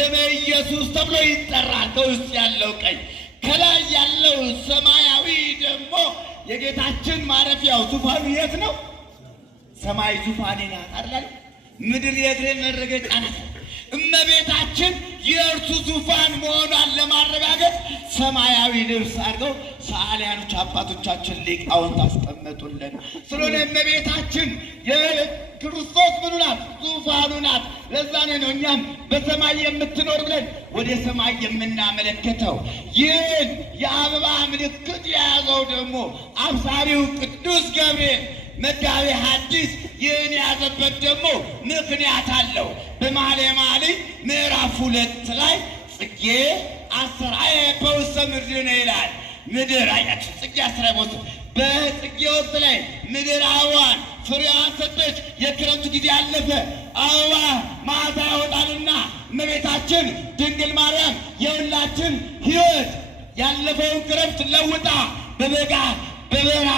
ደመ ኢየሱስ ተብሎ ይጠራል። ከውስጥ ያለው ቀይ፣ ከላይ ያለው ሰማያዊ ደግሞ የጌታችን ማረፊያው ዙፋኑ የት ነው? ሰማይ ዙፋኔ ናት አይደል? ምድር የእግሬ መረገጫ ናት። እመቤታችን የእርሱ ዙፋን መሆኗን ለማረጋገጥ ሰማያዊ ልብስ አድርገው ሰዓሊያኖች አባቶቻችን ሊቃውንት አስቀመጡልን። ስለሆነ እመቤታችን የክርስቶስ ምኑ ናት? ዙፋኑ ናት። ለዛ ነው እኛም በሰማይ የምትኖር ብለን ወደ ሰማይ የምናመለክተው። ይህን የአበባ ምልክት የያዘው ደግሞ አብሳሪው ቅዱስ ገብርኤል መጋቤ ሐዲስ ይህን ያዘበት ደግሞ ምክንያት አለው። በመኃልየ መኃልይ ምዕራፍ 2 ላይ ጽጌ አስተርአየ በውስተ ምድር ይላል። ምድር አያችሁ፣ ጽጌ አስተርአየ በጽጌ ወቅት ላይ ምድር አበባን ፍሬዋን ሰጠች። የክረምቱ ጊዜ አለፈ፣ አበባ መዓዛ ያወጣልና እመቤታችን ድንግል ማርያም የሁላችን ሕይወት ያለፈውን ክረምት ለውጣ በበጋ በበረሃ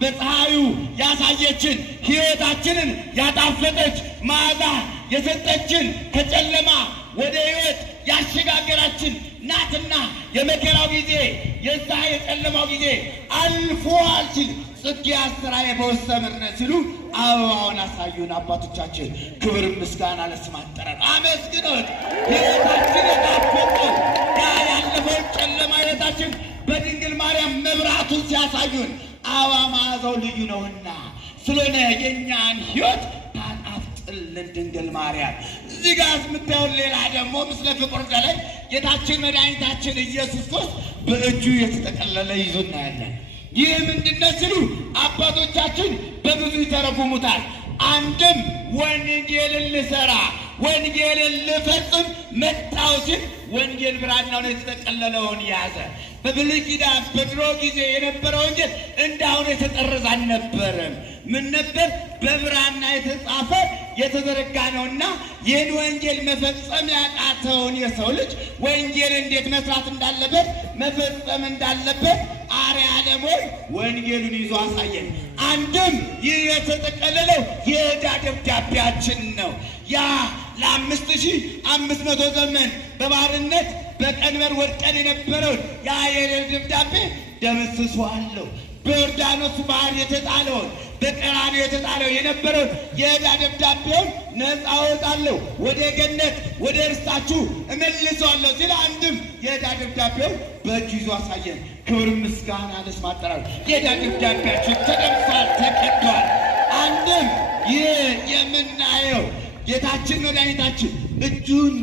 በፀሐዩ ያሳየችን ሕይወታችንን ያጣፈጠች መዓዛ የሰጠችን ከጨለማ ወደ ሕይወት ያሸጋገራችን ናትና የመከራው ጊዜ የዛ የጨለማው ጊዜ አልፏል ሲል ጽጌ አስተርአየ በውስተ ምድር ሲሉ አበባውን አሳዩን አባቶቻችን። ክብር ምስጋና ለስም አጠራር አመስግኖት ሕይወታችን የጣፈጠው ያ ያለፈውን ጨለማ ሕይወታችን በድንግል ማርያም መብራቱን ሲያሳዩን አበባ መዓዛው ልዩ ነውና ስለሆነ የእኛን ሕይወት ታጣፍጥልን ድንግል ማርያም። እዚህ ጋር የምታዩት ሌላ ደግሞ ምስለ ፍቁር ላይ ጌታችን መድኃኒታችን ኢየሱስ ክርስቶስ በእጁ የተጠቀለለ ይዞ እናያለን። ይህ ምንድነው ሲሉ አባቶቻችን በብዙ ይተረጉሙታል። አንድም ወንጌልን ልሰራ ወንጌልን ልፈጽም መጣሁ ሲል ወንጌል ብራናውን የተጠቀለለውን ያዘ። በብሉይ ኪዳን በድሮ ጊዜ የነበረ ወንጌል እንዳሁን የተጠረዘ አልነበረም። ምን ነበር? በብራና የተጻፈ የተዘረጋ ነውና ይህን ወንጌል መፈጸም ያቃተውን የሰው ልጅ ወንጌል እንዴት መስራት እንዳለበት መፈጸም እንዳለበት አርያ ለመሆን ወንጌሉን ይዞ አሳየን። አንድም ይህ የተጠቀለለው የዕዳ ደብዳቤያችን ነው። ያ ለ5500 ዘመን በባርነት በቀንበር ወድቀን የነበረውን ያ የዕዳ ደብዳቤ ደምስሷለሁ። በዮርዳኖስ ባህር የተጣለውን በቀራንዮ የተጣለው የነበረውን የዕዳ ደብዳቤውን ነፃ አወጣለሁ፣ ወደ ገነት ወደ እርስታችሁ እመልሰዋለሁ ሲል አንድም የዕዳ ደብዳቤውን በእጁ ይዞ አሳየን። ክብር ምስጋና ለስሙ አጠራር። የዕዳ ደብዳቤያችን ተደምሷል፣ ተቀዷል። አንድም ይህ የምናየው ጌታችን መድኃኒታችን እጁን